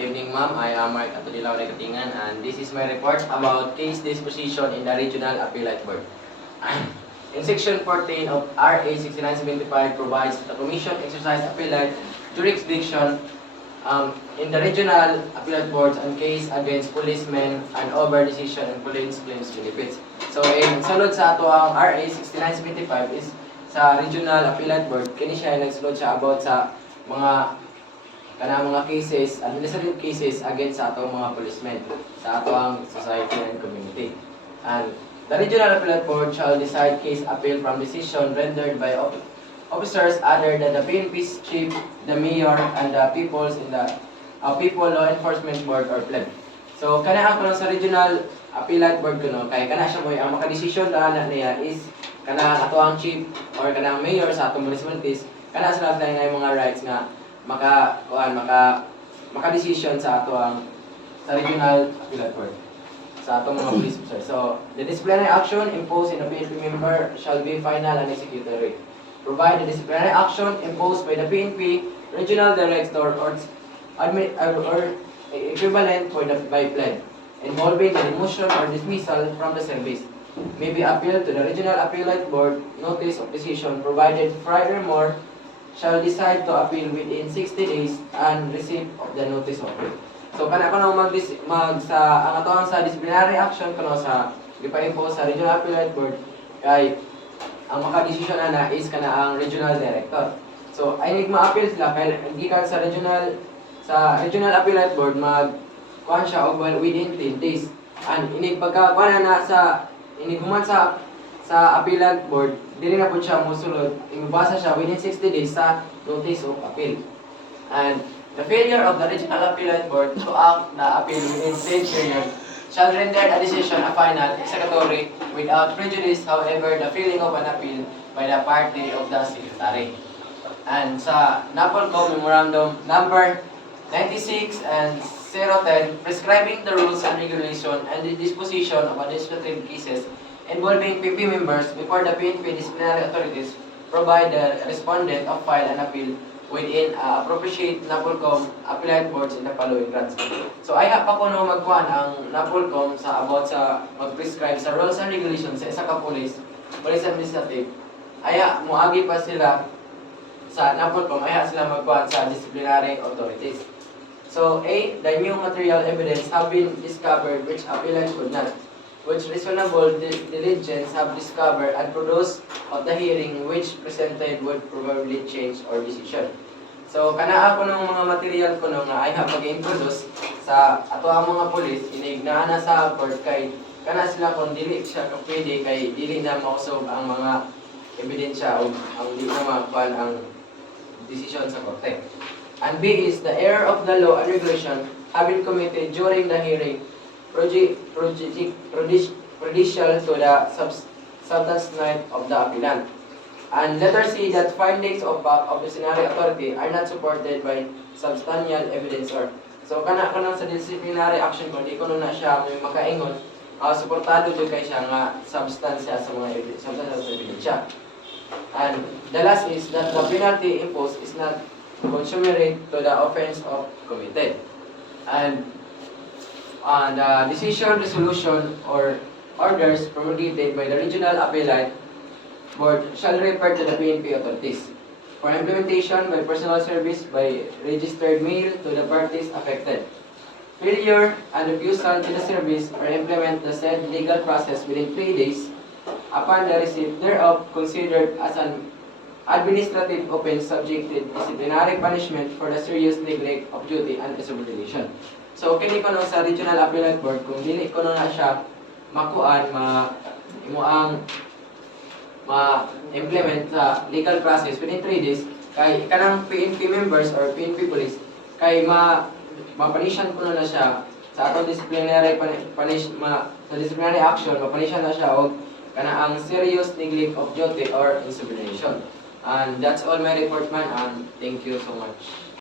Good evening, ma'am. I am Mark Atulilaw Katingan, and this is my report about case disposition in the Regional Appellate Board. In Section 14 of RA 6975 provides the Commission exercise appellate jurisdiction in the Regional Appellate Boards on case against policemen and over decision and police claims benefits. So, in salud sa ato ang RA 6975 is sa Regional Appellate Board, kini siya nagsulod siya about sa mga cases, administrative cases against sa atong mga policemen, sa atong society and community. And the Regional Appellate Board shall decide case appeal from decision rendered by officers other than the PNP's chief, the mayor, and the peoples in the People Law Enforcement Board or PLEB. So, kana ako lang sa Regional Appellate Board kuno kay kana siya mo ang makadesisyon na niya is kana ato ang chief or kana ang mayor sa atong municipalities, kana sila nga mga rights nga maka-decision sa ato ang sa Regional Appellate Board sa atong mga police officers. So, the disciplinary action imposed in a PNP member shall be final and executory. Provide the disciplinary action imposed by the PNP Regional Director or equivalent by PLED involving the demotion or dismissal from the service may be appealed to the Regional Appellate Board. Notice of decision provided furthermore shall decide to appeal within 60 days and receipt of the notice of appeal. So kana ko ang atoang sa disciplinary action kuno sa gipa-impose sa Regional Appellate Board kay ang makadesisyon ana is kana ang Regional Director. So ay ma-appeal sila kay gikan sa Regional Appellate Board kuan siya og within 10 days. And pagka na sa human sa Appellate Board, dili na po siya musulod, ibasa siya within 60 days sa notice of appeal. And the failure of the Regional Appellate Board to act the appeal within said period shall render a decision a final executory without prejudice, however, the filing of an appeal by the party of the Secretary. And sa NAPOLCO Memorandum Number 96 and 010 prescribing the rules and regulation and the disposition of administrative cases involving PNP members before the PNP disciplinary authorities provide the respondent of file an appeal within appropriate NAPOLCOM appellate boards in the following grants. So ay pa ko no magkuhan ang NAPOLCOM sa about sa mag-prescribe sa rules and regulations sa isa ka police administrative. Aya moagi pa sila sa NAPOLCOM, aya sila magkuhan sa disciplinary authorities. So A, the new material evidence have been discovered which appellant could not, which reasonable diligence have discovered and produced of the hearing which presented would probably change our decision. So kana ako ng mga material ko nga ay pag-introduce sa ato ang mga police inignaan na sa court kay kana sila kung dili siya pwede kay dili na mausog ang mga ebidensya o ang dili na makuan ang decision sa korte. And B is the error of the law and regulation have been committed during the hearing prejudicial to the substance of the appellant. And letter C, that findings of disciplinary authority are not supported by substantial evidence or so kana sa disciplinary action ko di ko na siya may makaingon suportado jud kay siya nga substansya sa mga ebidensya. And the last is that the penalty imposed is not commensurate to the offense of committed. And the decision, resolution, or orders promulgated by the Regional Appellate Board shall refer to the PNP authorities for implementation by personal service by registered mail to the parties affected. Failure and refusal to the service or implement the said legal process within 3 days upon the receipt thereof considered as an administrative offense subject to disciplinary punishment for the serious neglect of duty and insubordination. So kini ko sa Regional Appellate Board kung dili ko na siya makuan ma-implement sa legal process within 3 days kay kanang PNP members or PNP police kay mapanisyan ko na siya sa atong disciplinary disciplinary action mapanisyan na siya og kana ang serious neglect of duty or insubordination. And that's all my report, man, and thank you so much.